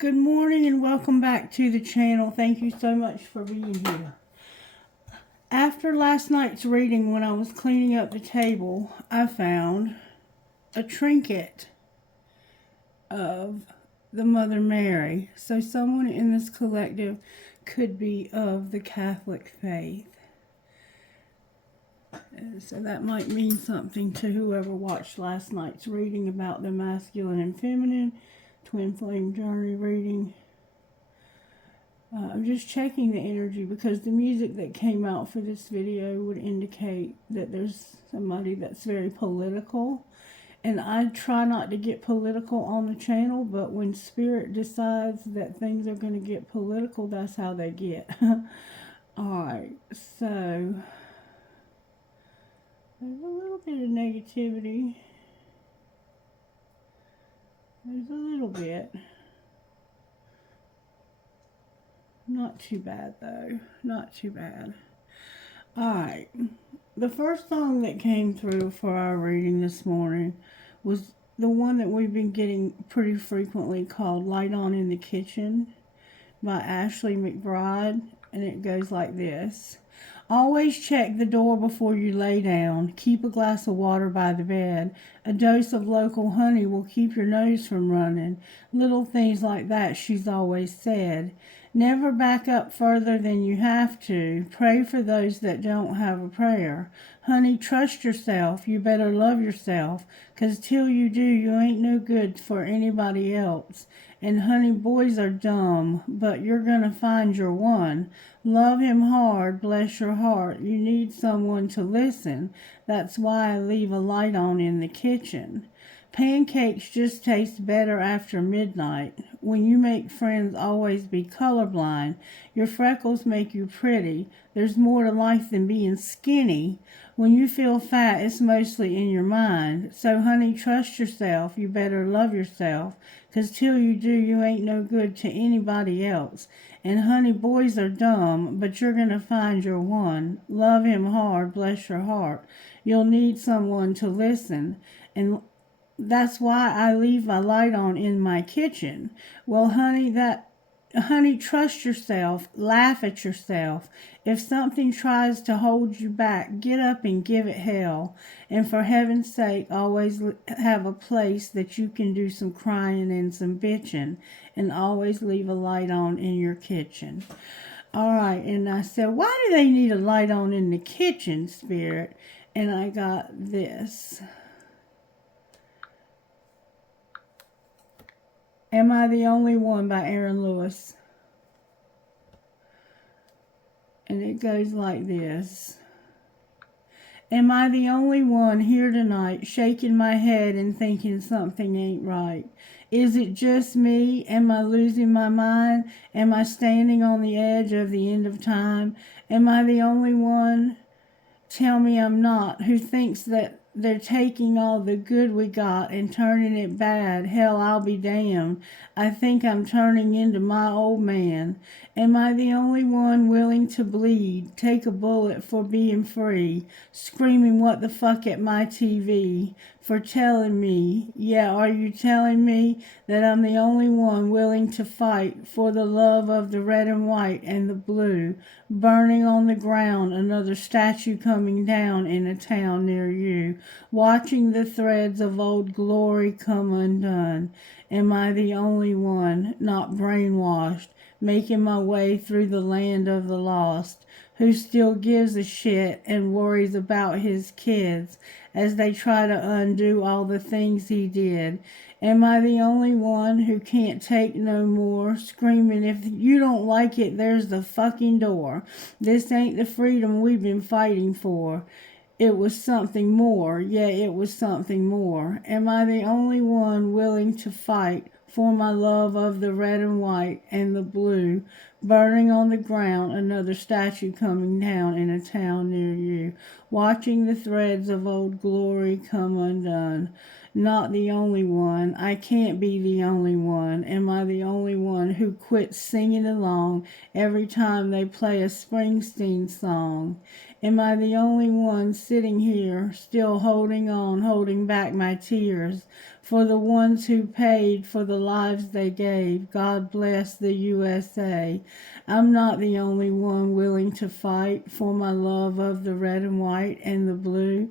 Good morning and welcome back to the channel. Thank you so much for being here. After last night's reading, when I was cleaning up the table, I found a trinket of the Mother Mary. So someone in this collective could be of the Catholic faith. So that might mean something to whoever watched last night's reading about the masculine and feminine twin flame journey reading. I'm just checking the energy because the music that came out for this video would indicate that there's somebody that's very political. And I try not to get political on the channel, but when Spirit decides that things are going to get political, that's how they get. Alright, so there's a little bit of negativity. There's a little bit. Not too bad, though. Not too bad. Alright. The first song that came through for our reading this morning was the one that we've been getting pretty frequently called Light On in the Kitchen by Ashley McBride. And it goes like this. Always check the door before you lay down. Keep a glass of water by the bed. A dose of local honey will keep your nose from running. Little things like that, she's always said. Never back up further than you have to. Pray for those that don't have a prayer. Honey, trust yourself. You better love yourself, 'cause till you do, you ain't no good for anybody else. And honey, boys are dumb, but you're gonna find your one. Love him hard, bless your heart. You need someone to listen. That's why I leave a light on in the kitchen. Pancakes just taste better after midnight. When you make friends, always be colorblind. Your freckles make you pretty. There's more to life than being skinny. When you feel fat, it's mostly in your mind. So, honey, trust yourself. You better love yourself, 'cause till you do, you ain't no good to anybody else. And, honey, boys are dumb, but you're gonna find your one. Love him hard, bless your heart. You'll need someone to listen. And that's why I leave my light on in my kitchen. Well, honey, trust yourself. Laugh at yourself. If something tries to hold you back, get up and give it hell. And for heaven's sake, always have a place that you can do some crying and some bitching. And always leave a light on in your kitchen. All right, and I said, why do they need a light on in the kitchen, Spirit? And I got this. Am I the Only One by Aaron Lewis. And it goes like this. Am I the only one here tonight shaking my head and thinking something ain't right? Is it just me? Am I losing my mind? Am I standing on the edge of the end of time? Am I the only one? Tell me I'm not, who thinks that they're taking all the good we got and turning it bad. Hell, I'll be damned. I think I'm turning into my old man. Am I the only one willing to bleed, take a bullet for being free, screaming what the fuck at my TV, for telling me, yeah, are you telling me that I'm the only one willing to fight for the love of the red and white and the blue, burning on the ground, another statue coming down in a town near you, watching the threads of old glory come undone? Am I the only one not brainwashed, making my way through the land of the lost, who still gives a shit and worries about his kids as they try to undo all the things he did? Am I the only one who can't take no more, screaming, if you don't like it, there's the fucking door. This ain't the freedom we've been fighting for. It was something more. Yeah, it was something more. Am I the only one willing to fight for my love of the red and white and the blue, burning on the ground, another statue coming down in a town near you, watching the threads of old glory come undone? Not the only one. I can't be the only one. Am I the only one who quits singing along every time they play a Springsteen song? Am I the only one sitting here still holding on, holding back my tears for the ones who paid for the lives they gave? God bless the USA. I'm not the only one willing to fight for my love of the red and white and the blue.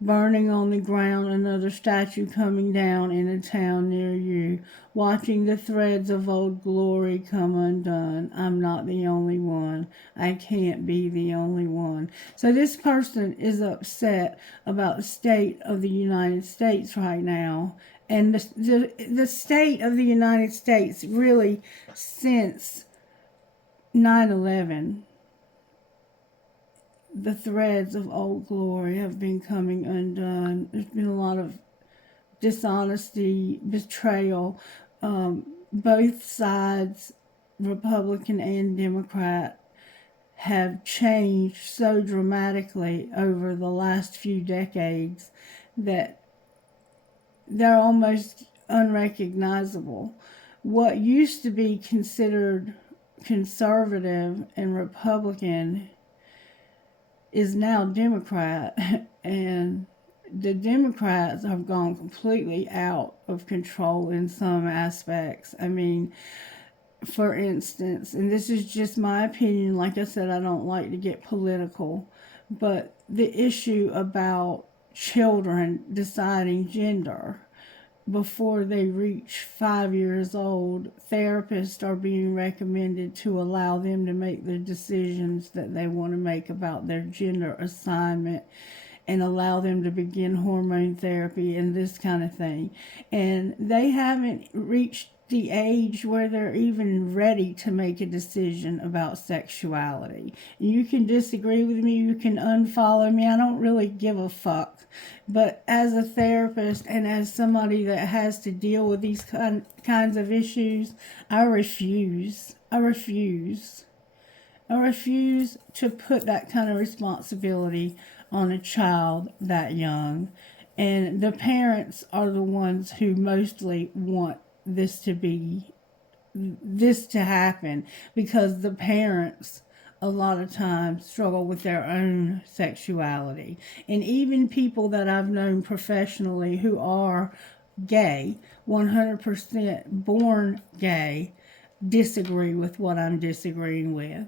Burning on the ground, another statue coming down in a town near you, watching the threads of old glory come undone. I'm not the only one. I can't be the only one. So this person is upset about the state of the United States right now. And the state of the United States really since 9/11, the threads of old glory have been coming undone. There's been a lot of dishonesty, betrayal. Both sides, Republican and Democrat, have changed so dramatically over the last few decades that they're almost unrecognizable. What used to be considered conservative and Republican is now Democrat, and the Democrats have gone completely out of control in some aspects. I mean, for instance, and this is just my opinion, like I said, I don't like to get political, but the issue about children deciding gender before they reach 5 years old, therapists are being recommended to allow them to make the decisions that they want to make about their gender assignment and allow them to begin hormone therapy and this kind of thing. And they haven't reached the age where they're even ready to make a decision about sexuality. You can disagree with me, you can unfollow me, I don't really give a fuck. But as a therapist and as somebody that has to deal with these kinds of issues, I refuse to put that kind of responsibility on a child that young. And the parents are the ones who mostly want this to happen, because the parents a lot of times struggle with their own sexuality. And even people that I've known professionally who are gay, 100% born gay, disagree with what I'm disagreeing with.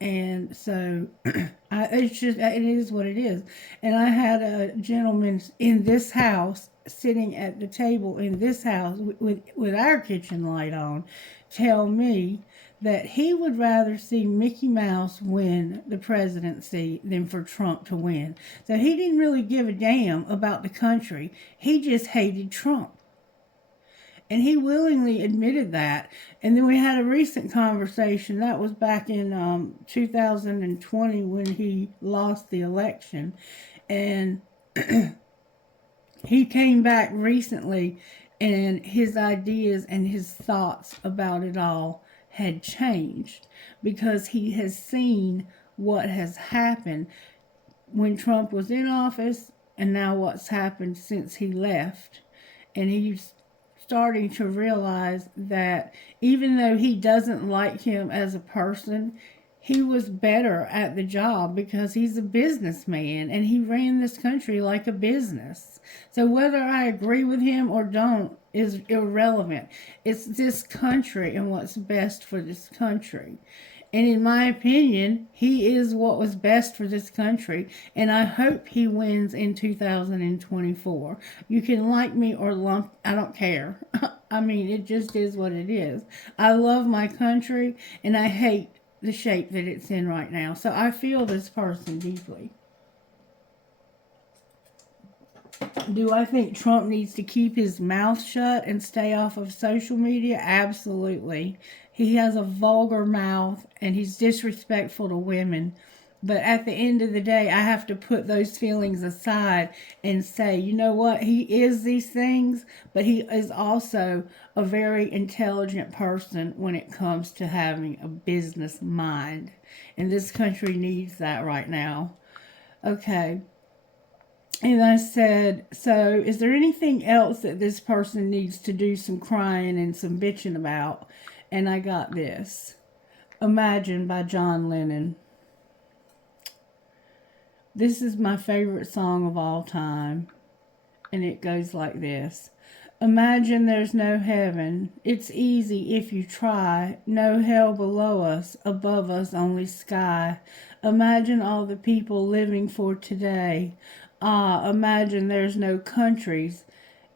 And so it is what it is. And I had a gentleman in this house, sitting at the table in this house with our kitchen light on, tell me that he would rather see Mickey Mouse win the presidency than for Trump to win. So he didn't really give a damn about the country. He just hated Trump. And he willingly admitted that. And then we had a recent conversation. That was back in 2020 when he lost the election. And he came back recently, and his ideas and his thoughts about it all had changed, because he has seen what has happened when Trump was in office and now what's happened since he left. And he's starting to realize that even though he doesn't like him as a person, he was better at the job because he's a businessman and he ran this country like a business. So whether I agree with him or don't is irrelevant. It's this country and what's best for this country. And in my opinion, he is what was best for this country. And I hope he wins in 2024. You can like me or lump, I don't care. I mean, it just is what it is. I love my country and I hate the shape that it's in right now. So I feel this person deeply. Do I think Trump needs to keep his mouth shut and stay off of social media? Absolutely. He has a vulgar mouth and he's disrespectful to women. But at the end of the day, I have to put those feelings aside and say, you know what? He is these things, but he is also a very intelligent person when it comes to having a business mind. And this country needs that right now. Okay. And I said, so is there anything else that this person needs to do some crying and some bitching about? And I got this. Imagine by John Lennon. This is my favorite song of all time. And it goes like this. Imagine there's no heaven. It's easy if you try. No hell below us, above us only sky. Imagine all the people living for today. Ah, imagine there's no countries.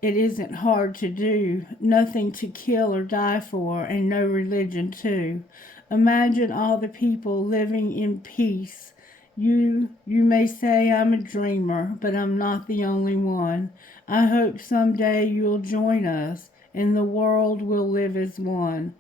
It isn't hard to do. Nothing to kill or die for, and no religion too. Imagine all the people living in peace. You may say I'm a dreamer, but I'm not the only one. I hope someday you'll join us, and the world will live as one.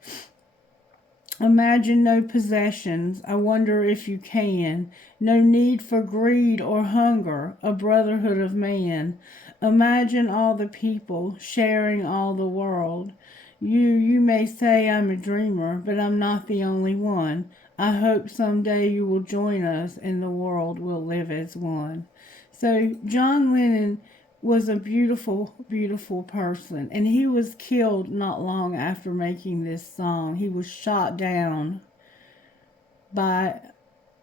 Imagine no possessions. I wonder if you can. No need for greed or hunger, a brotherhood of man. Imagine all the people sharing all the world. You may say I'm a dreamer, but I'm not the only one. I hope someday you will join us and the world will live as one. So John Lennon was a beautiful, beautiful person. And he was killed not long after making this song. He was shot down by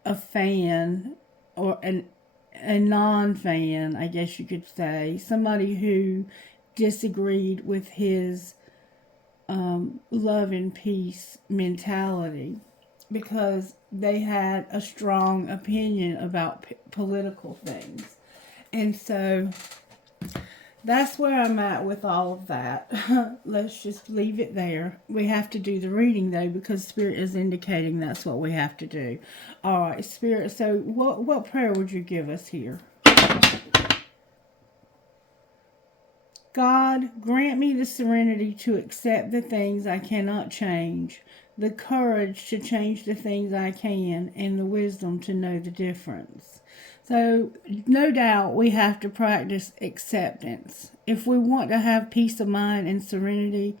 a fan, or a non-fan, I guess you could say. Somebody who disagreed with his love and peace mentality, because they had a strong opinion about political things. And so that's where I'm at with all of that. Let's just leave it there. We have to do the reading, though, because Spirit is indicating that's what we have to do. All right, Spirit, so what prayer would you give us here? God, grant me the serenity to accept the things I cannot change, the courage to change the things I can, and the wisdom to know the difference. So, no doubt we have to practice acceptance. If we want to have peace of mind and serenity,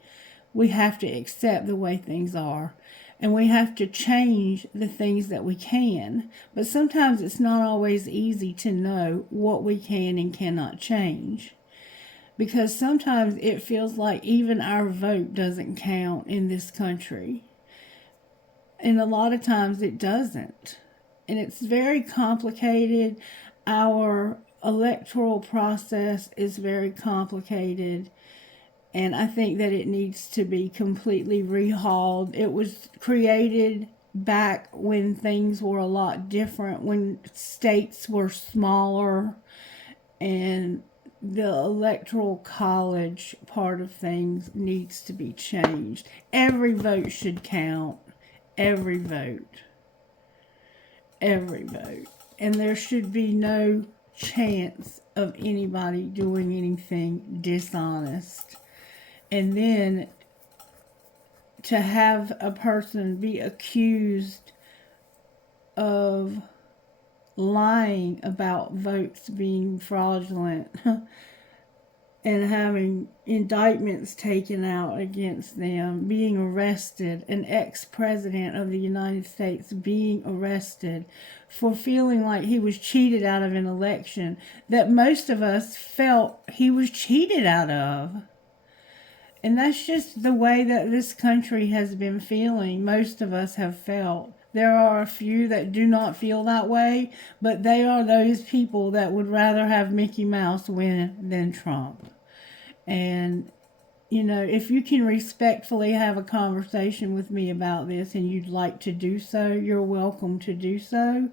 we have to accept the way things are. And we have to change the things that we can. But sometimes it's not always easy to know what we can and cannot change. Because sometimes it feels like even our vote doesn't count in this country. And a lot of times it doesn't. And it's very complicated. Our electoral process is very complicated. And I think that it needs to be completely rehauled. It was created back when things were a lot different, when states were smaller, and the electoral college part of things needs to be changed. Every vote should count. Every vote. Every vote. And there should be no chance of anybody doing anything dishonest. And then to have a person be accused of lying about votes being fraudulent and having indictments taken out against them, being arrested, an ex-president of the United States being arrested for feeling like he was cheated out of an election that most of us felt he was cheated out of. And that's just the way that this country has been feeling. Most of us have felt. There are a few that do not feel that way, but they are those people that would rather have Mickey Mouse win than Trump. And, you know, if you can respectfully have a conversation with me about this and you'd like to do so, you're welcome to do so.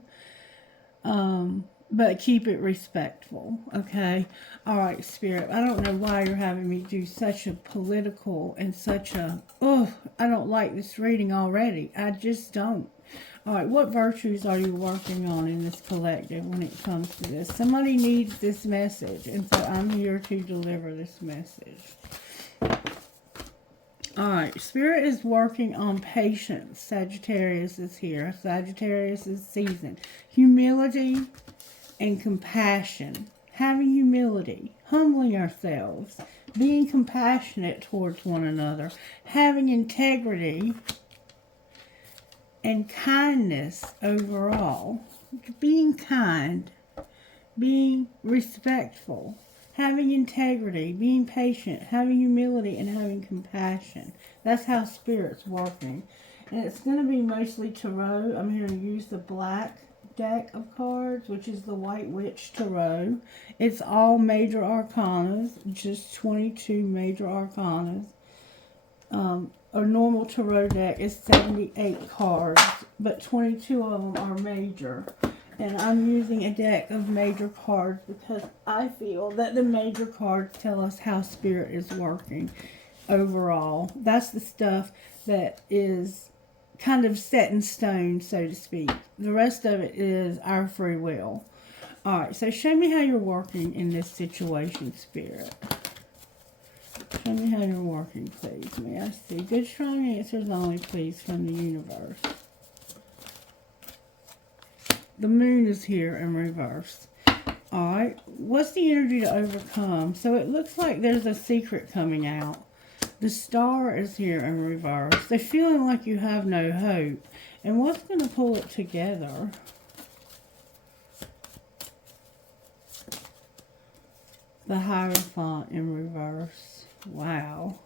But keep it respectful, okay? All right, Spirit, I don't know why you're having me do such a political and such a, I don't like this reading already. I just don't. All right, what virtues are you working on in this collective when it comes to this? Somebody needs this message, and so I'm here to deliver this message. All right, Spirit is working on patience. Sagittarius is here. Sagittarius is season. Humility and compassion. Having humility. Humbling ourselves. Being compassionate towards one another. Having integrity and kindness overall. Being kind being respectful, having integrity, being patient, having humility, and having compassion. That's how Spirit's working. And it's going to be mostly tarot. I'm going to use the black deck of cards, which is the White Witch Tarot. It's all major arcanas, just 22 major arcanas. A normal tarot deck is 78 cards, but 22 of them are major. And I'm using a deck of major cards because I feel that the major cards tell us how Spirit is working overall. That's the stuff that is kind of set in stone, so to speak. The rest of it is our free will. Alright, so show me how you're working in this situation, Spirit. Show me how you're working, please. May I see? Good, strong answers only, please, from the universe. The moon is here in reverse. Alright, what's the energy to overcome? So it looks like there's a secret coming out. The star is here in reverse. They're feeling like you have no hope. And what's going to pull it together? The Hierophant in reverse. Wow.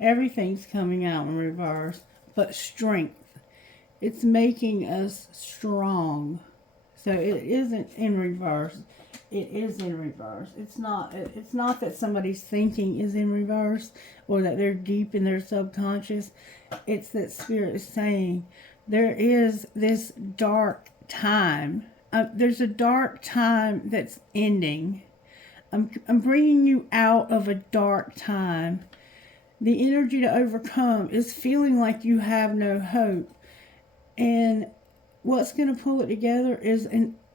Everything's coming out in reverse. But strength. It's making us strong. So it isn't in reverse. It is in reverse. It's not that somebody's thinking is in reverse or that they're deep in their subconscious. It's that Spirit is saying there is this dark time. There's a dark time that's ending. I'm bringing you out of a dark time. The energy to overcome is feeling like you have no hope. And what's going to pull it together is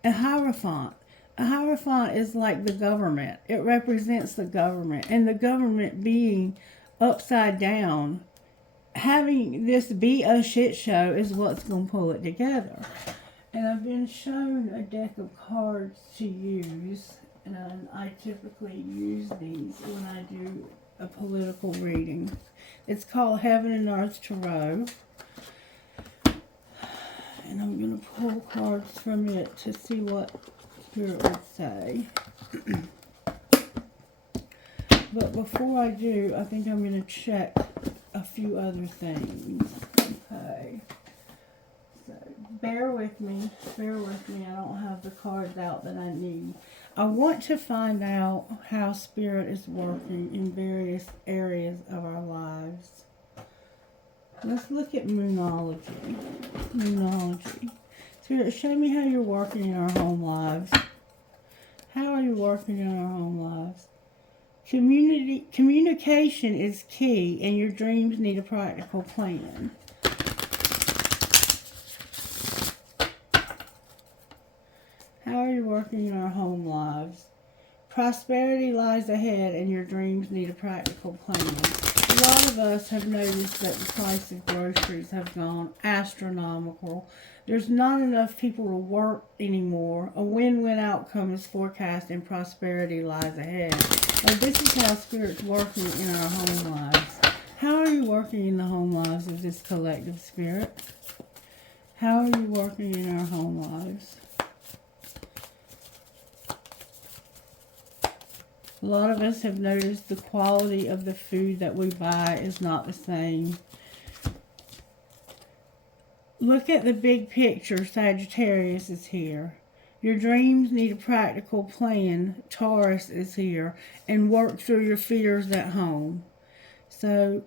a Hierophant. A Hierophant is like the government. It represents the government. And the government being upside down, having this be a shit show is what's going to pull it together. And I've been shown a deck of cards to use. And I typically use these when I do a political reading. It's called Heaven and Earth Tarot. And I'm going to pull cards from it to see what Spirit would say. But before I do, I think I'm going to check a few other things. Okay. So, bear with me. Bear with me. I don't have the cards out that I need. I want to find out how Spirit is working in various areas of our lives. Let's look at Moonology. Moonology. Spirit, show me how you're working in our home lives. How are you working in our home lives? Communication is key, and your dreams need a practical plan. How are you working in our home lives? Prosperity lies ahead, and your dreams need a practical plan. A lot of us have noticed that the price of groceries have gone astronomical. There's not enough people to work anymore. A win-win outcome is forecast, and prosperity lies ahead. Now, this is how Spirit's working in our home lives. How are you working in the home lives of this collective Spirit? How are you working in our home lives? A lot of us have noticed the quality of the food that we buy is not the same. Look at the big picture. Sagittarius is here. Your dreams need a practical plan. Taurus is here. And work through your fears at home. So,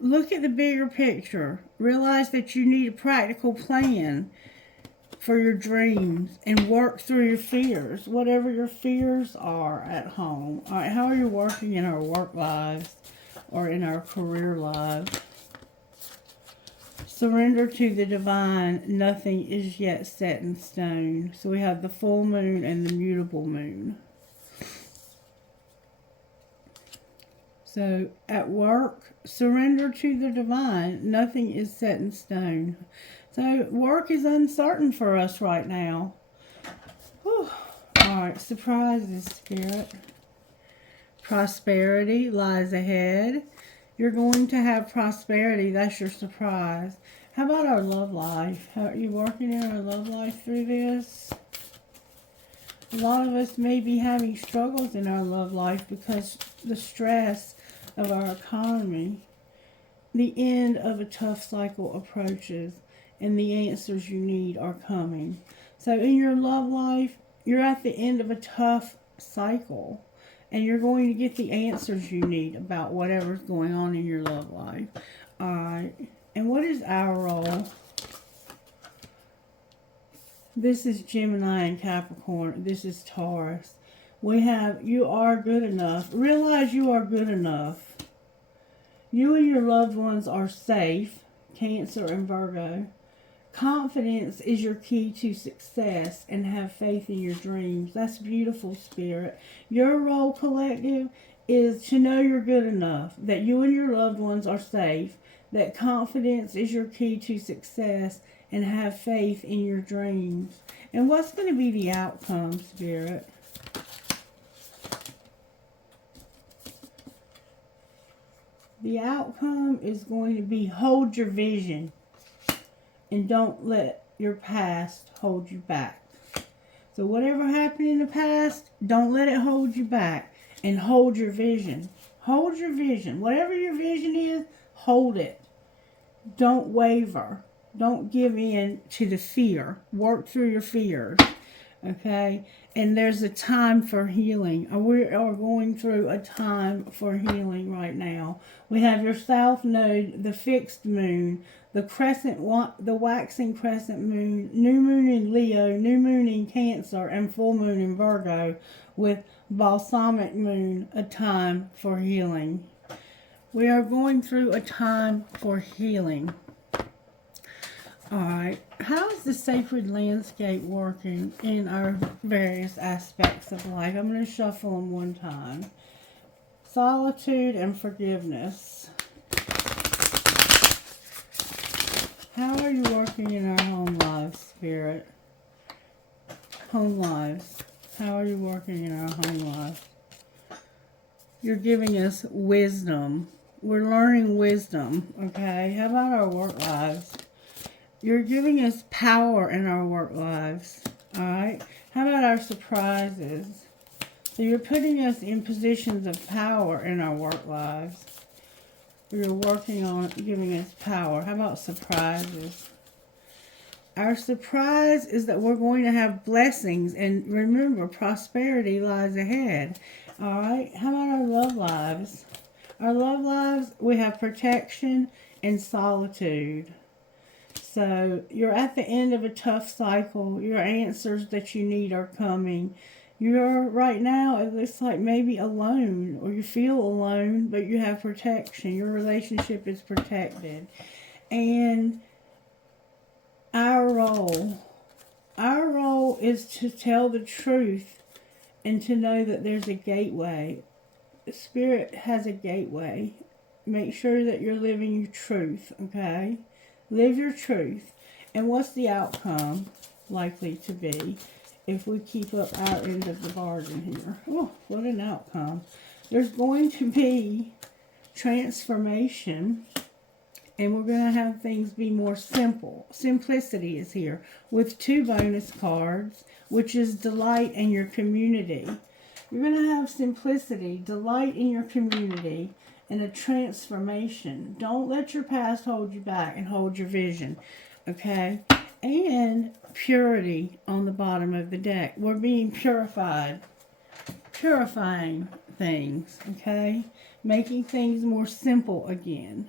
look at the bigger picture. Realize that you need a practical plan for your dreams and work through your fears, whatever your fears are at home. All right, how are you working in our work lives or in our career lives? Surrender to the divine. Nothing is yet set in stone. So we have the full moon and the mutable moon. So at work, surrender to the divine. Nothing is set in stone. So work is uncertain for us right now. Whew. All right, surprises, Spirit. Prosperity lies ahead. You're going to have prosperity. That's your surprise. How about our love life? How are you working in our love life through this? A lot of us may be having struggles in our love life because the stress of our economy. The end of a tough cycle approaches, and the answers you need are coming. So in your love life, you're at the end of a tough cycle, and you're going to get the answers you need about whatever's going on in your love life. Alright, and what is our role? This is Gemini and Capricorn. This is Taurus. We have, you are good enough. Realize you are good enough. You and your loved ones are safe. Cancer and Virgo. Confidence is your key to success, and have faith in your dreams. That's beautiful, Spirit. Your role, collective, is to know you're good enough, that you and your loved ones are safe, that confidence is your key to success, and have faith in your dreams. And what's going to be the outcome, Spirit? The outcome is going to be hold your vision and don't let your past hold you back. So whatever happened in the past, don't let it hold you back, and hold your vision. Hold your vision. Whatever your vision is, hold it. Don't waver. Don't give in to the fear. Work through your fears. Okay? And there's a time for healing. We are going through a time for healing right now. We have your south node, the fixed moon, the waxing crescent moon, new moon in Leo, new moon in Cancer, and full moon in Virgo, with balsamic moon, a time for healing. We are going through a time for healing. Alright, how is the sacred landscape working in our various aspects of life? I'm going to shuffle them one time. Solitude and forgiveness. How are you working in our home lives, Spirit? Home lives. How are you working in our home lives? You're giving us wisdom. We're learning wisdom, okay? How about our work lives? You're giving us power in our work lives, all right? How about our surprises? So you're putting us in positions of power in our work lives. You're working on giving us power. How about surprises? Our surprise is that we're going to have blessings, and remember, prosperity lies ahead, all right? How about our love lives? Our love lives, we have protection and solitude. So you're at the end of a tough cycle. Your answers that you need are coming. You're right now, it looks like maybe alone, or you feel alone, but you have protection. Your relationship is protected. And our role is to tell the truth and to know that there's a gateway. The Spirit has a gateway. Make sure that you're living your truth, okay? Live your truth. And what's the outcome likely to be if we keep up our end of the bargain here? Oh, what an outcome. There's going to be transformation, and we're going to have things be more simple. Simplicity is here with 2 bonus cards, which is delight in your community. You're going to have simplicity, delight in your community, and a transformation. Don't let your past hold you back, and hold your vision, okay? And purity on the bottom of the deck. We're being purified. Purifying things, okay? Making things more simple again.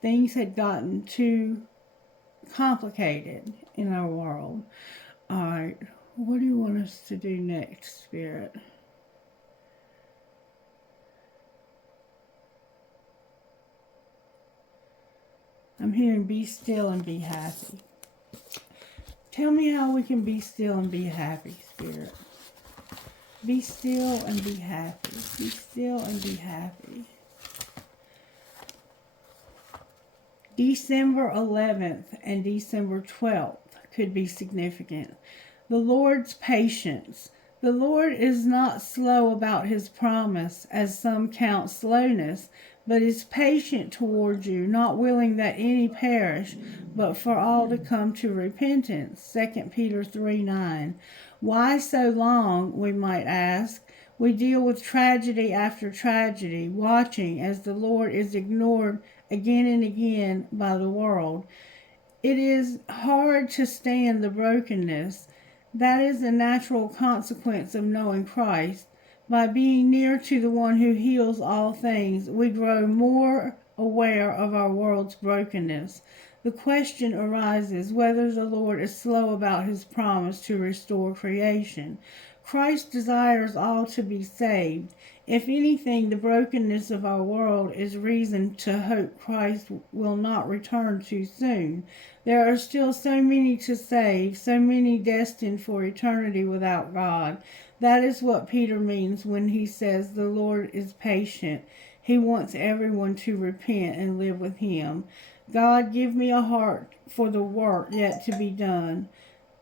Things had gotten too complicated in our world. Alright, what do you want us to do next, Spirit? I'm hearing be still and be happy. Tell me how we can be still and be happy, Spirit. Be still and be happy. Be still and be happy. December 11th and December 12th could be significant. The Lord's patience. The Lord is not slow about his promise, as some count slowness, but is patient toward you, not willing that any perish, but for all to come to repentance. 2 Peter 3:9. Why so long, we might ask? We deal with tragedy after tragedy, watching as the Lord is ignored again and again by the world. It is hard to stand the brokenness. That is a natural consequence of knowing Christ. By being near to the one who heals all things, we grow more aware of our world's brokenness. The question arises whether the Lord is slow about his promise to restore creation. Christ desires all to be saved. If anything, the brokenness of our world is reason to hope Christ will not return too soon. There are still so many to save, so many destined for eternity without God. That is what Peter means when he says the Lord is patient. He wants everyone to repent and live with him. God, give me a heart for the work yet to be done.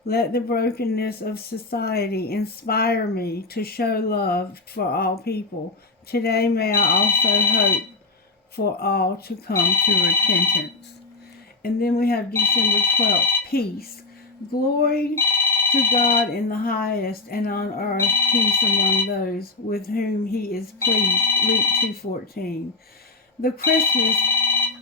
Let the brokenness of society inspire me to show love for all people. Today may I also hope for all to come to repentance. And then we have December 12th, peace. Glory to God in the highest, and on earth peace among those with whom he is pleased. Luke 2:14. The Christmas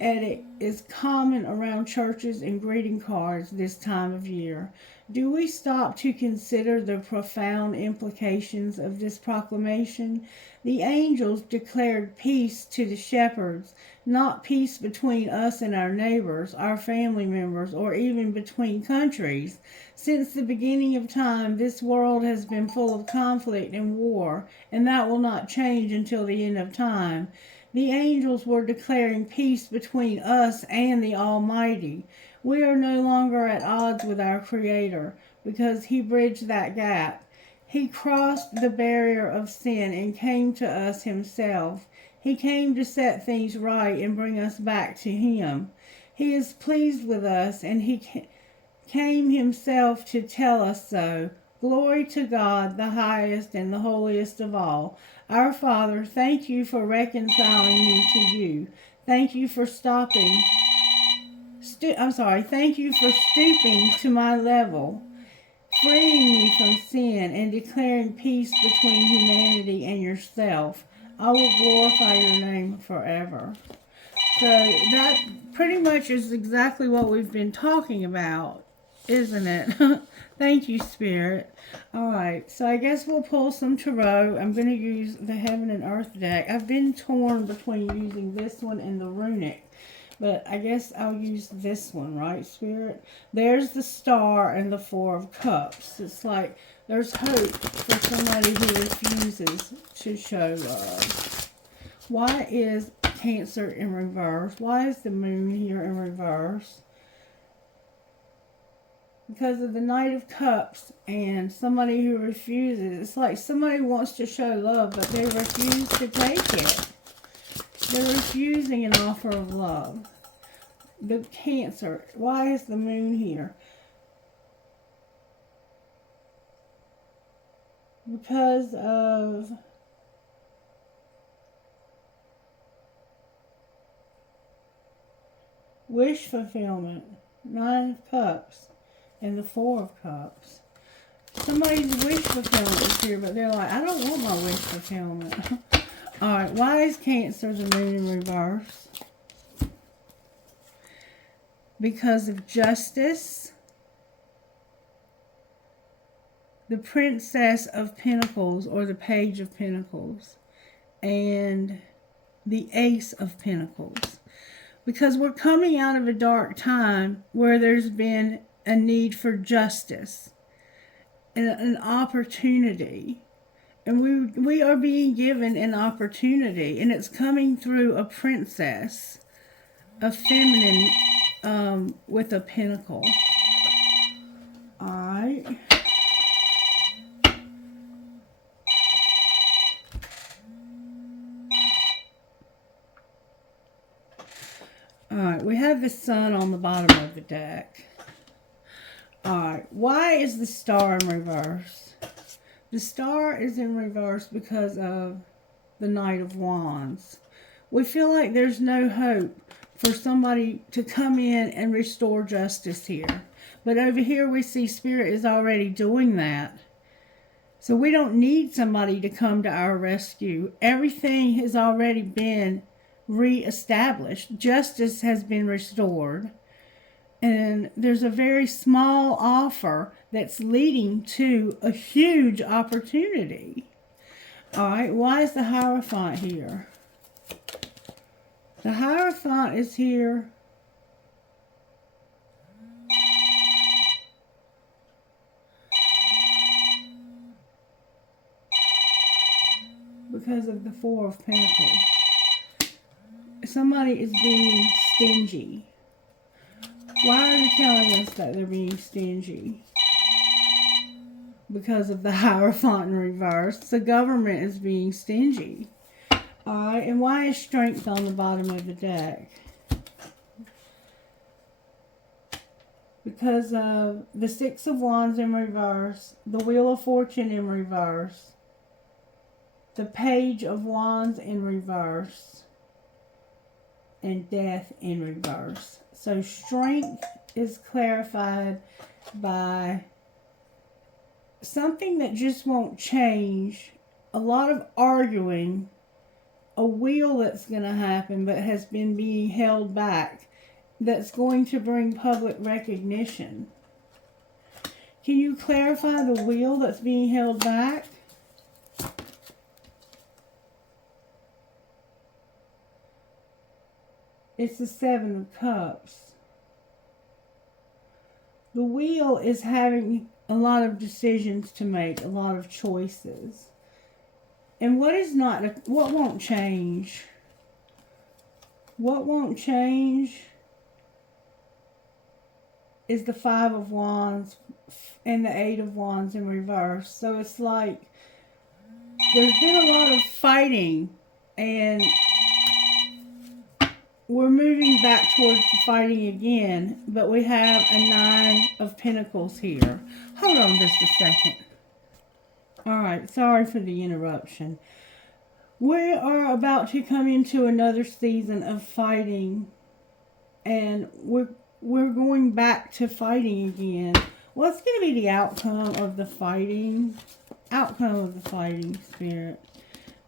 etiquette is common around churches and greeting cards this time of year. Do we stop to consider the profound implications of this proclamation? The angels declared peace to the shepherds, not peace between us and our neighbors, our family members, or even between countries. Since the beginning of time, this world has been full of conflict and war, and that will not change until the end of time. The angels were declaring peace between us and the Almighty. We are no longer at odds with our Creator because he bridged that gap. He crossed the barrier of sin and came to us himself. He came to set things right and bring us back to him. He is pleased with us, and he came himself to tell us so. Glory to God, the highest and the holiest of all. Our Father, thank you for reconciling me to you. Thank you for thank you for stooping to my level, freeing me from sin and declaring peace between humanity and yourself. I will glorify your name forever. So that pretty much is exactly what we've been talking about, isn't it? Thank you, Spirit. Alright, so I guess we'll pull some tarot. I'm going to use the Heaven and Earth deck. I've been torn between using this one and the Runic, but I guess I'll use this one, right, Spirit? There's the Star and the Four of Cups. It's like there's hope for somebody who refuses to show love. Why is Cancer in reverse? Why is the Moon here in reverse? Because of the Knight of Cups and somebody who refuses. It's like somebody wants to show love, but they refuse to take it. They're refusing an offer of love. The Cancer. Why is the Moon here? Because of wish fulfillment. Nine of Cups. And the Four of Cups. Somebody's wish fulfillment is here, but they're like, I don't want my wish fulfillment. Alright, why is Cancer the Moon in reverse? Because of justice. The Princess of Pentacles, or the Page of Pentacles. And the Ace of Pentacles. Because we're coming out of a dark time where there's been a need for justice and an opportunity, and we are being given an opportunity, and it's coming through a princess, a feminine with a pentacle. Alright, we have the Sun on the bottom of the deck. Alright, why is the Star in reverse? The Star is in reverse because of the Knight of Wands. We feel like there's no hope for somebody to come in and restore justice here. But over here we see Spirit is already doing that. So we don't need somebody to come to our rescue. Everything has already been reestablished. Justice has been restored. And there's a very small offer that's leading to a huge opportunity. All right, why is the Hierophant here? The Hierophant is here because of the Four of Pentacles. Somebody is being stingy. Why are they telling us that they're being stingy? Because of the Hierophant in reverse. The government is being stingy. Alright, and why is Strength on the bottom of the deck? Because of the Six of Wands in reverse, the Wheel of Fortune in reverse, the Page of Wands in reverse, and Death in reverse. So Strength is clarified by something that just won't change, a lot of arguing, a wheel that's going to happen but has been being held back, that's going to bring public recognition. Can you clarify the wheel that's being held back? It's the Seven of Cups. The wheel is having a lot of decisions to make, a lot of choices. And what won't change? What won't change is the Five of Wands and the Eight of Wands in reverse. So it's like there's been a lot of fighting, and we're moving back towards the fighting again, but we have a Nine of Pentacles here. Hold on just a second. Alright, sorry for the interruption. We are about to come into another season of fighting, and we're going back to fighting again. What's going to be the outcome of the fighting? Outcome of the fighting, Spirit.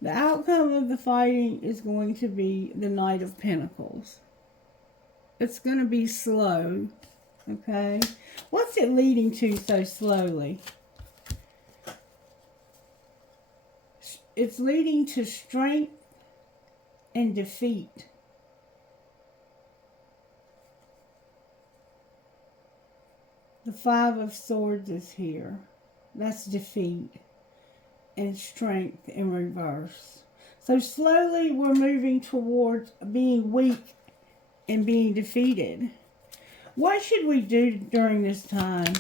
The outcome of the fighting is going to be the Knight of Pentacles. It's going to be slow, okay? What's it leading to so slowly? It's leading to strength and defeat. The Five of Swords is here. That's defeat and strength in reverse. So slowly we're moving towards being weak and being defeated. What should we do during this time?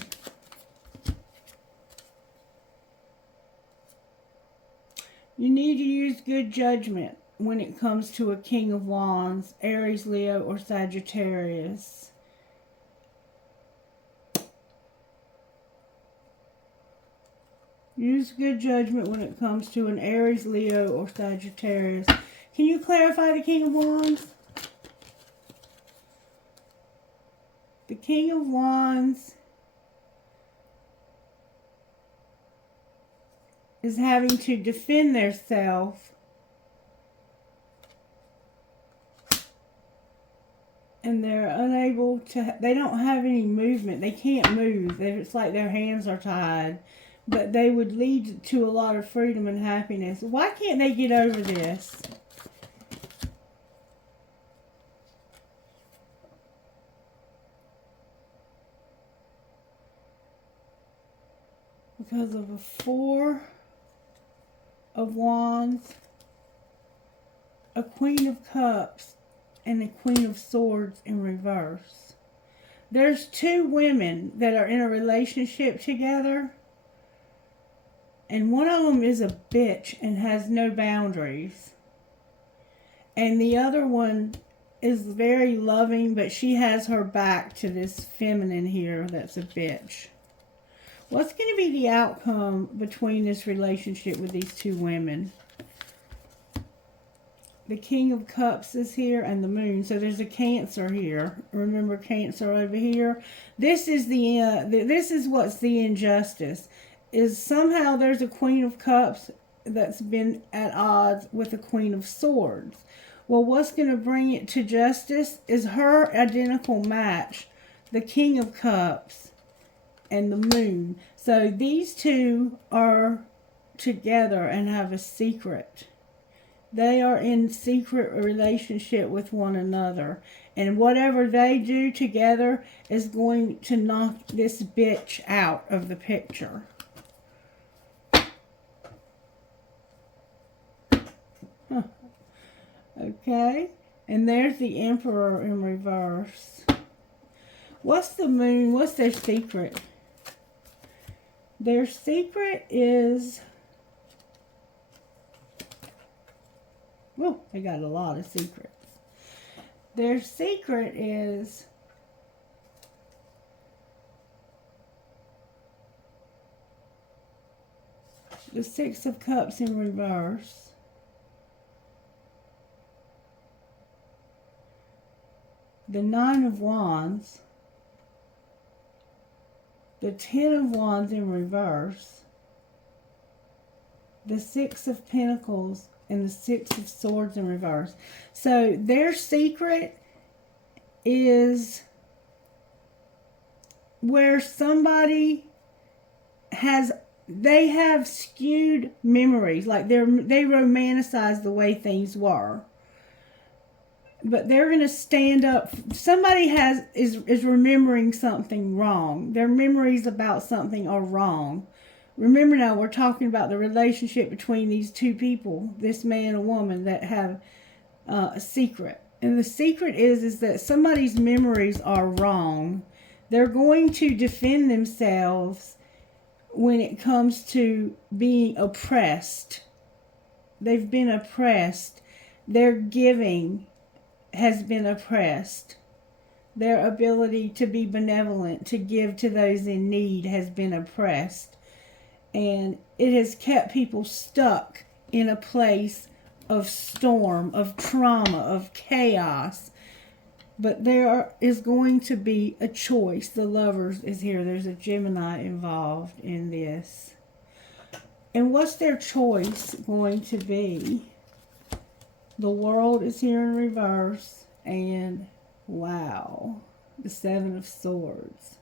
You need to use good judgment when it comes to a King of Wands, Aries, Leo, or Sagittarius. Use good judgment when it comes to an Aries, Leo, or Sagittarius. Can you clarify the King of Wands? The King of Wands is having to defend themselves and they're unable to, they don't have any movement. They can't move. It's like their hands are tied. But they would lead to a lot of freedom and happiness. Why can't they get over this? Because of a Four of Wands, a Queen of Cups, and a Queen of Swords in reverse. There's two women that are in a relationship together. And one of them is a bitch and has no boundaries. And the other one is very loving, but she has her back to this feminine here that's a bitch. What's going to be the outcome between this relationship with these two women? The King of Cups is here and the Moon. So there's a Cancer here. Remember Cancer over here? This is this is what's the injustice. is somehow there's a Queen of Cups that's been at odds with a Queen of Swords. Well, what's going to bring it to justice is her identical match, the King of Cups and the Moon. So these two are together and have a secret. They are in secret relationship with one another. And whatever they do together is going to knock this bitch out of the picture. Huh. Okay. And there's the Emperor in reverse. What's the Moon? What's their secret? Their secret is... Well, they got a lot of secrets. Their secret is the Six of Cups in reverse. The Nine of Wands. The Ten of Wands in reverse. The Six of Pentacles and the Six of Swords in reverse. So their secret is where somebody has, they have skewed memories. Like they romanticize the way things were. But they're going to stand up. Somebody is remembering something wrong. Their memories about something are wrong. Remember now, we're talking about the relationship between these two people, this man and woman, that have a secret. And the secret is that somebody's memories are wrong. They're going to defend themselves when it comes to being oppressed. They've been oppressed. Their giving has been oppressed. Their ability to be benevolent, to give to those in need, has been oppressed. And it has kept people stuck in a place of storm, of trauma, of chaos. But there is going to be a choice. The Lovers is here. There's a Gemini involved in this. And what's their choice going to be? The World is here in reverse. And wow, the Seven of Swords.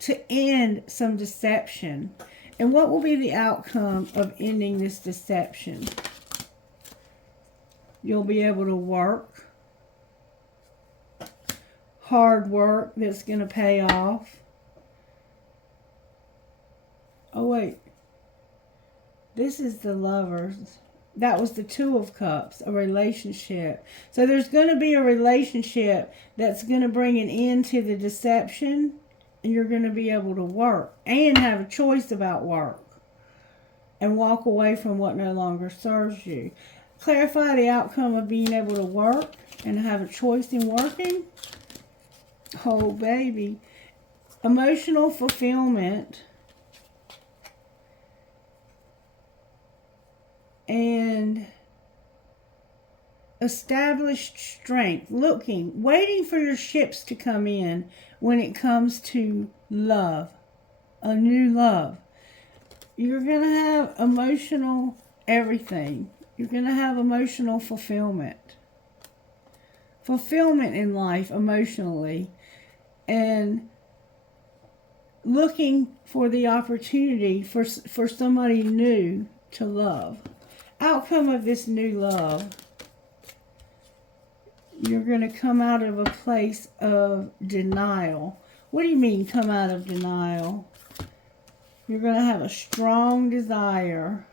To end some deception. And what will be the outcome of ending this deception? You'll be able to work. Hard work that's going to pay off. Oh, wait. This is the Lovers. That was the Two of Cups, a relationship. So there's going to be a relationship that's going to bring an end to the deception. And you're going to be able to work and have a choice about work and walk away from what no longer serves you. Clarify the outcome of being able to work and have a choice in working. Oh, baby. Emotional fulfillment and established strength. Waiting for your ships to come in when it comes to love, a new love. You're going to have emotional everything. You're going to have emotional fulfillment. Fulfillment in life emotionally. And looking for the opportunity for somebody new to love. Outcome of this new love. You're going to come out of a place of denial. What do you mean, come out of denial? You're going to have a strong desire.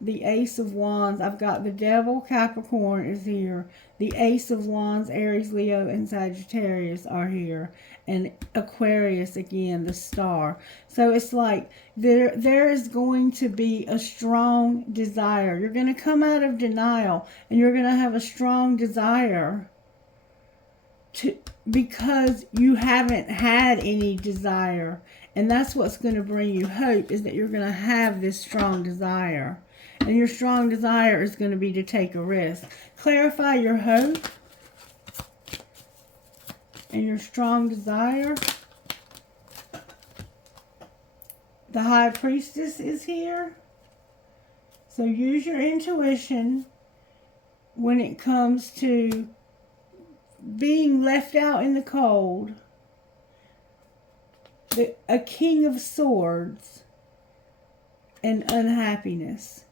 The Ace of Wands. I've got the Devil, Capricorn is here. The Ace of Wands, Aries, Leo, and Sagittarius are here. And Aquarius again, the Star. So it's like there is going to be a strong desire. You're going to come out of denial and you're going to have a strong desire because you haven't had any desire. And that's what's going to bring you hope, is that you're going to have this strong desire. And your strong desire is going to be to take a risk. Clarify your hope and your strong desire. The High Priestess is here. So use your intuition when it comes to being left out in the cold. A King of Swords and unhappiness.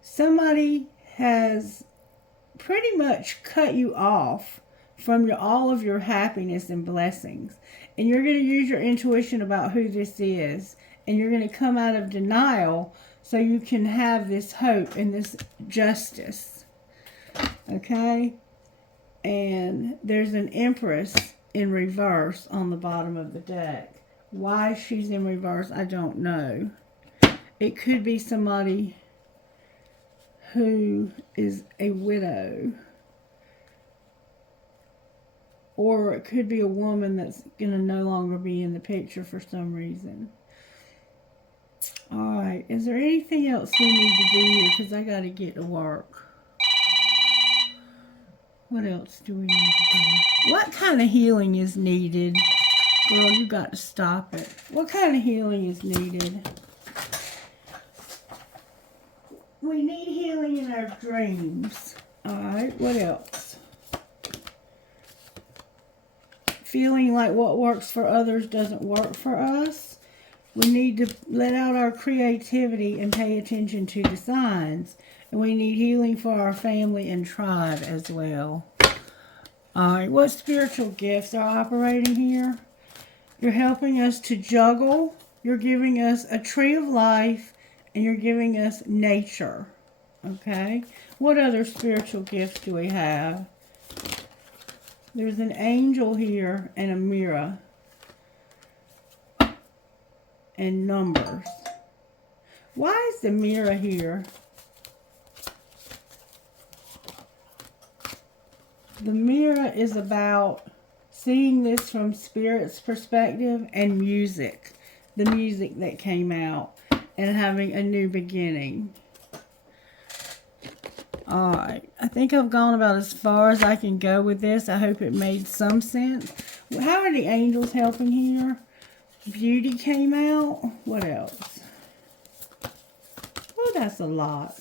Somebody has pretty much cut you off from all of your happiness and blessings. And you're going to use your intuition about who this is. And you're going to come out of denial so you can have this hope and this justice. Okay? And there's an Empress in reverse on the bottom of the deck. Why she's in reverse, I don't know. It could be somebody who is a widow. Or it could be a woman that's going to no longer be in the picture for some reason. Alright, is there anything else we need to do here? Because I got to get to work. What else do we need to do? What kind of healing is needed? Girl, you got to stop it. What kind of healing is needed? We need healing in our dreams. Alright, what else? Feeling like what works for others doesn't work for us. We need to let out our creativity and pay attention to the signs. And we need healing for our family and tribe as well. Alright, what spiritual gifts are operating here? You're helping us to juggle. You're giving us a tree of life. And you're giving us nature. Okay? What other spiritual gifts do we have? There's an angel here and a mirror. And numbers. Why is the mirror here? The mirror is about seeing this from Spirit's perspective and music. The music that came out. And having a new beginning. Alright. I think I've gone about as far as I can go with this. I hope it made some sense. How are the angels helping here? Beauty came out. What else? Oh, that's a lot.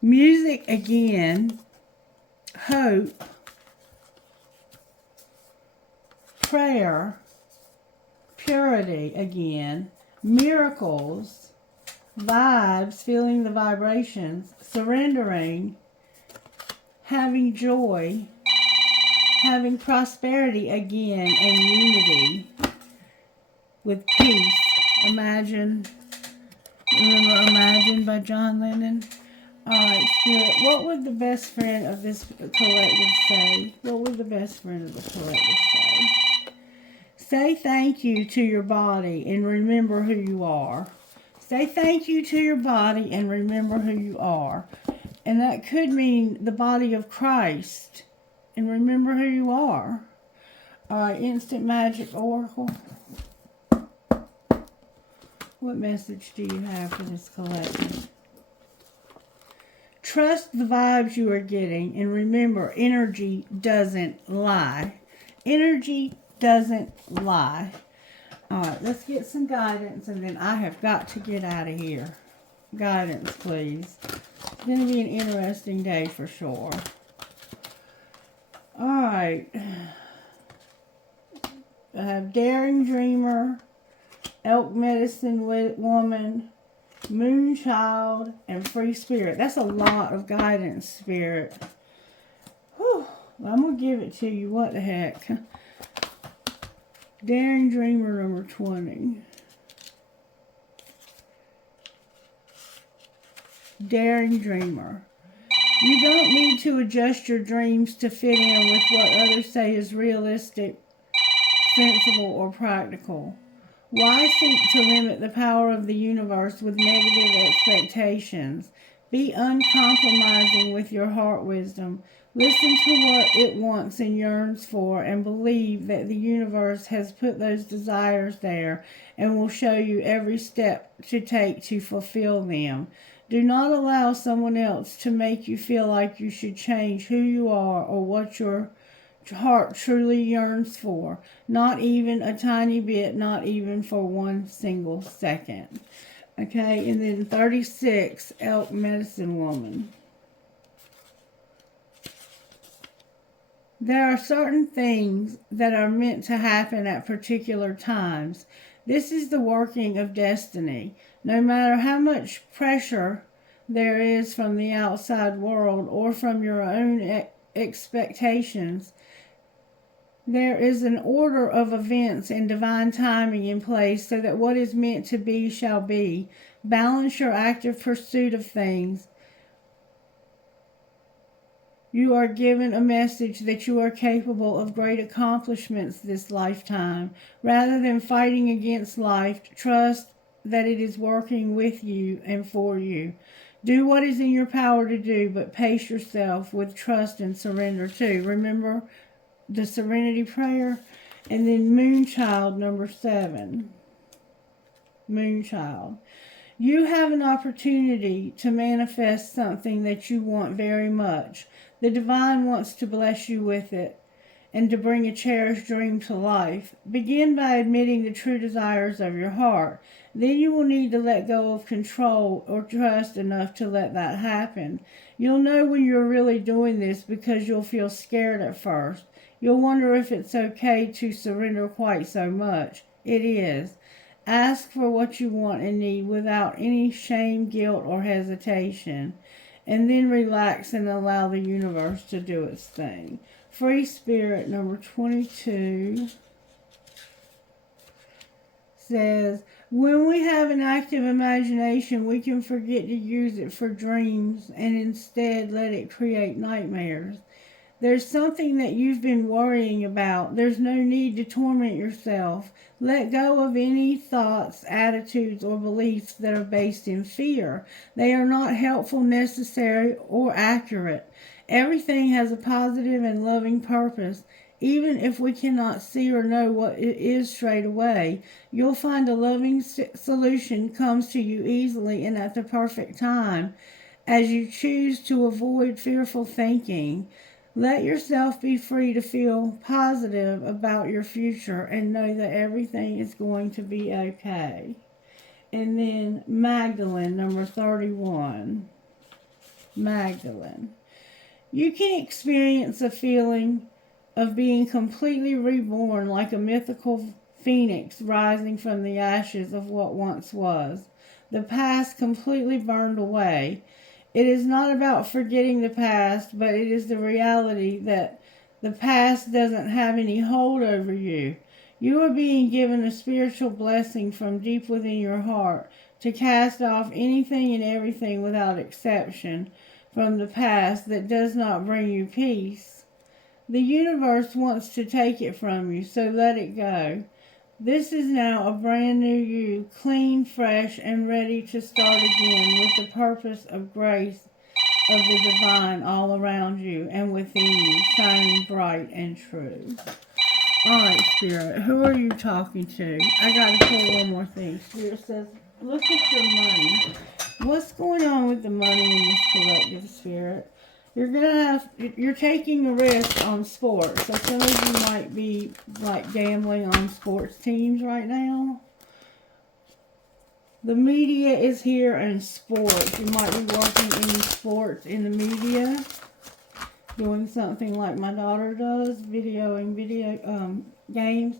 Music again. Hope. Prayer. Purity again. Miracles, vibes, feeling the vibrations, surrendering, having joy, having prosperity again, and unity with peace. Imagine, remember Imagine by John Lennon? Alright, Spirit, what would the best friend of this collective say? What would the best friend of the collective say? Say thank you to your body and remember who you are. Say thank you to your body and remember who you are. And that could mean the body of Christ. And remember who you are. Alright, Instant Magic Oracle. What message do you have for this collective? Trust the vibes you are getting. And remember, energy doesn't lie. Energy doesn't lie. Alright, let's get some guidance and then I have got to get out of here. Guidance, please. It's going to be an interesting day for sure. Alright. I have Daring Dreamer, Elk Medicine Woman, Moonchild, and Free Spirit. That's a lot of guidance, Spirit. Whew. Well, I'm going to give it to you. What the heck? Daring Dreamer number 20. Daring Dreamer. You don't need to adjust your dreams to fit in with what others say is realistic, sensible, or practical. Why seek to limit the power of the universe with negative expectations? Be uncompromising with your heart wisdom. Listen to what it wants and yearns for, and believe that the universe has put those desires there and will show you every step to take to fulfill them. Do not allow someone else to make you feel like you should change who you are or what you're heart truly yearns for. Not even a tiny bit, not even for 1 single second. Okay, and then 36, Elk Medicine Woman. There are certain things that are meant to happen at particular times. This is the working of destiny. No matter how much pressure there is from the outside world or from your own expectations, there is an order of events and divine timing in place so that what is meant to be shall be. Balance your active pursuit of things. You are given a message that you are capable of great accomplishments this lifetime. Rather than fighting against life, trust that it is working with you and for you. Do what is in your power to do, but pace yourself with trust and surrender too. Remember the Serenity Prayer? And then Moonchild, number 7. Moonchild. You have an opportunity to manifest something that you want very much. The divine wants to bless you with it and to bring a cherished dream to life. Begin by admitting the true desires of your heart. Then you will need to let go of control or trust enough to let that happen. You'll know when you're really doing this because you'll feel scared at first. You'll wonder if it's okay to surrender quite so much. It is. Ask for what you want and need without any shame, guilt, or hesitation. And then relax and allow the universe to do its thing. Free Spirit, number 22, says, when we have an active imagination, we can forget to use it for dreams and instead let it create nightmares. There's something that you've been worrying about. There's no need to torment yourself. Let go of any thoughts, attitudes, or beliefs that are based in fear. They are not helpful, necessary, or accurate. Everything has a positive and loving purpose. Even if we cannot see or know what it is straight away, you'll find a loving solution comes to you easily and at the perfect time as you choose to avoid fearful thinking. Let yourself be free to feel positive about your future and know that everything is going to be okay. And then Magdalene, number 31. Magdalene. You can experience a feeling of being completely reborn like a mythical phoenix rising from the ashes of what once was. The past completely burned away. It is not about forgetting the past, but it is the reality that the past doesn't have any hold over you. You are being given a spiritual blessing from deep within your heart to cast off anything and everything without exception from the past that does not bring you peace. The universe wants to take it from you, so let it go. This is now a brand new you, clean, fresh, and ready to start again with the purpose of grace of the divine all around you and within you, shining bright and true. Alright, Spirit, who are you talking to? I gotta pull one more thing. Spirit says, look at your money. What's going on with the money in this collective, Spirit? You're taking a risk on sports. So some of you might be like gambling on sports teams right now. The media is here and sports. You might be working in sports in the media, doing something like my daughter does, videoing games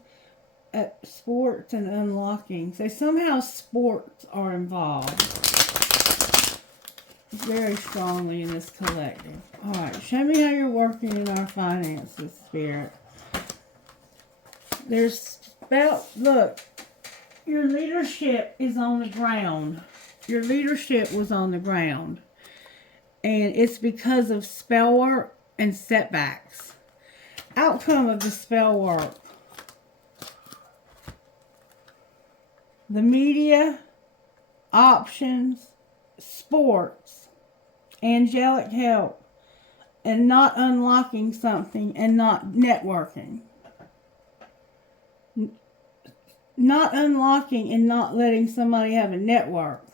at sports and unlocking. So somehow sports are involved very strongly in this collective. Alright, show me how you're working in our finances, Spirit. Look, your leadership is on the ground. Your leadership was on the ground. And it's because of spell work and setbacks. Outcome of the spell work. The media, options, sports, angelic help, and not unlocking something and not networking. Not unlocking and not letting somebody have a network.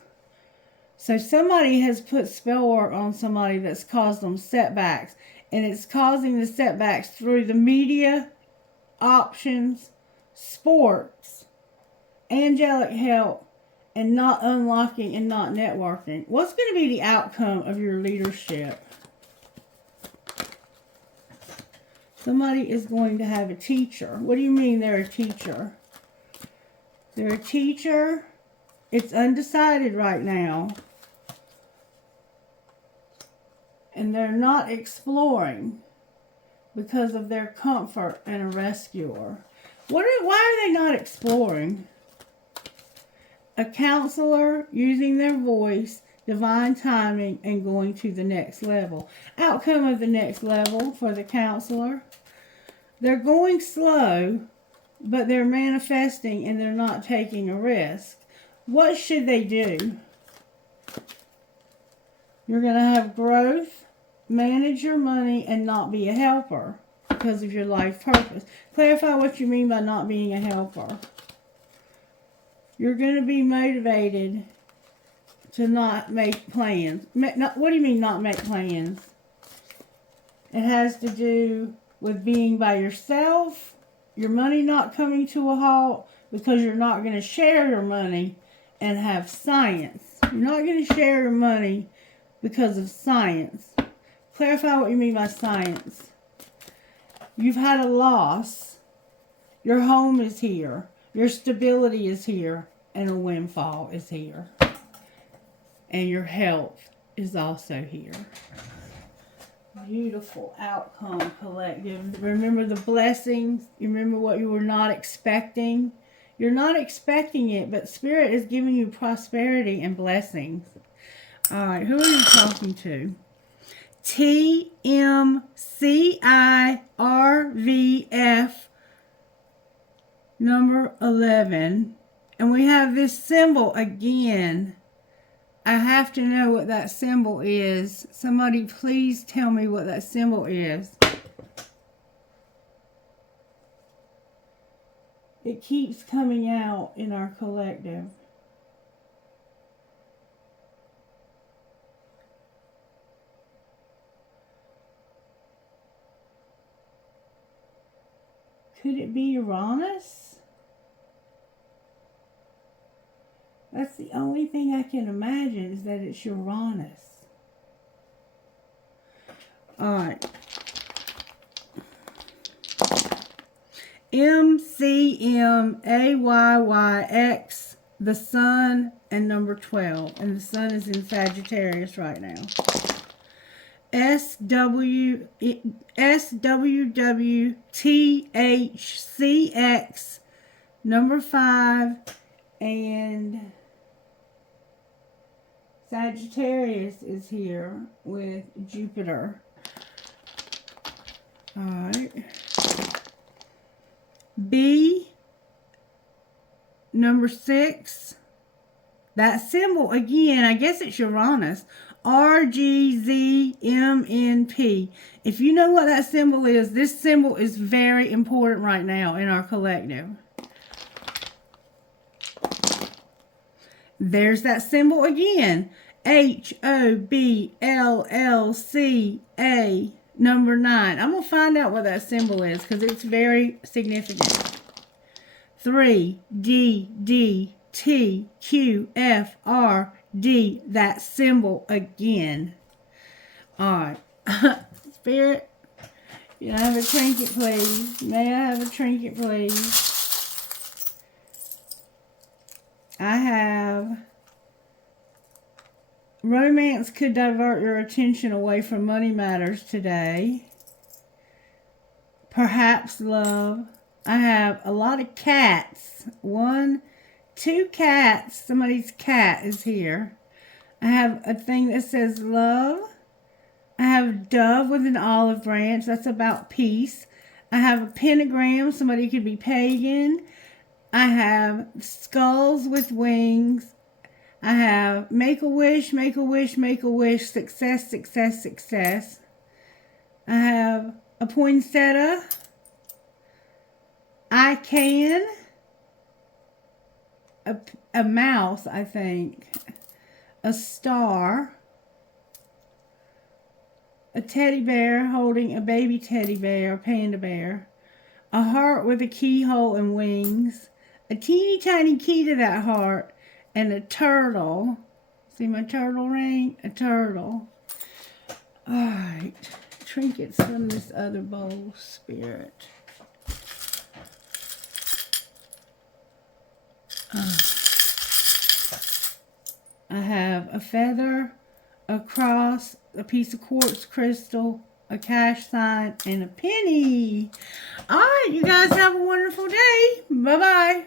So somebody has put spell work on somebody that's caused them setbacks. and it's causing the setbacks through the media, options, sports, angelic help, and not unlocking and not networking. What's going to be the outcome of your leadership? Somebody is going to have a teacher. What do you mean they're a teacher? They're a teacher. It's undecided right now. And they're not exploring because of their comfort and a rescuer. Why are they not exploring? A counselor using their voice, divine timing, and going to the next level. Outcome of the next level for the counselor. They're going slow, but they're manifesting and they're not taking a risk. What should they do? You're going to have growth, manage your money, and not be a helper because of your life purpose. Clarify what you mean by not being a helper. You're going to be motivated to not make plans. What do you mean not make plans? It has to do with being by yourself, your money not coming to a halt because you're not going to share your money and have science. You're not going to share your money because of science. Clarify what you mean by science. You've had a loss. Your home is here. Your stability is here. And a windfall is here. And your health is also here. Beautiful outcome, collective. Remember the blessings. You remember what you were not expecting. You're not expecting it, but Spirit is giving you prosperity and blessings. All right, who are you talking to? TMCIRVF number 11. And we have this symbol again. I have to know what that symbol is. Somebody please tell me what that symbol is. It keeps coming out in our collective. Could it be Uranus? That's the only thing I can imagine is that it's Uranus. Alright. MCMAYYX, the sun, and number 12. And the sun is in Sagittarius right now. SWWTHCX, number 5, and Sagittarius is here with Jupiter. Alright. B, number 6. That symbol, again, I guess it's Uranus. RGZMNP. If you know what that symbol is, this symbol is very important right now in our collective. There's that symbol again. HOBLLCA, number 9. I'm going to find out what that symbol is because it's very significant. 3, DDTQFRD, that symbol again. Alright. Spirit, can I have a trinket, please? May I have a trinket, please? I have romance could divert your attention away from money matters today. Perhaps love. I have a lot of cats. 1, 2 cats. Somebody's cat is here. I have a thing that says love. I have a dove with an olive branch. That's about peace. I have a pentagram. Somebody could be pagan. I have skulls with wings. I have make a wish, make a wish, make a wish, success, success, success. I have a poinsettia. I can. A mouse, I think. A star. a teddy bear holding a baby teddy bear, panda bear, a heart with a keyhole and wings, a teeny tiny key to that heart, and a turtle. See my turtle ring? A turtle. Alright, trinkets from this other bowl, Spirit. I have a feather, a cross, a piece of quartz crystal, a cash sign, and a penny. Alright, you guys have a wonderful day. Bye-bye.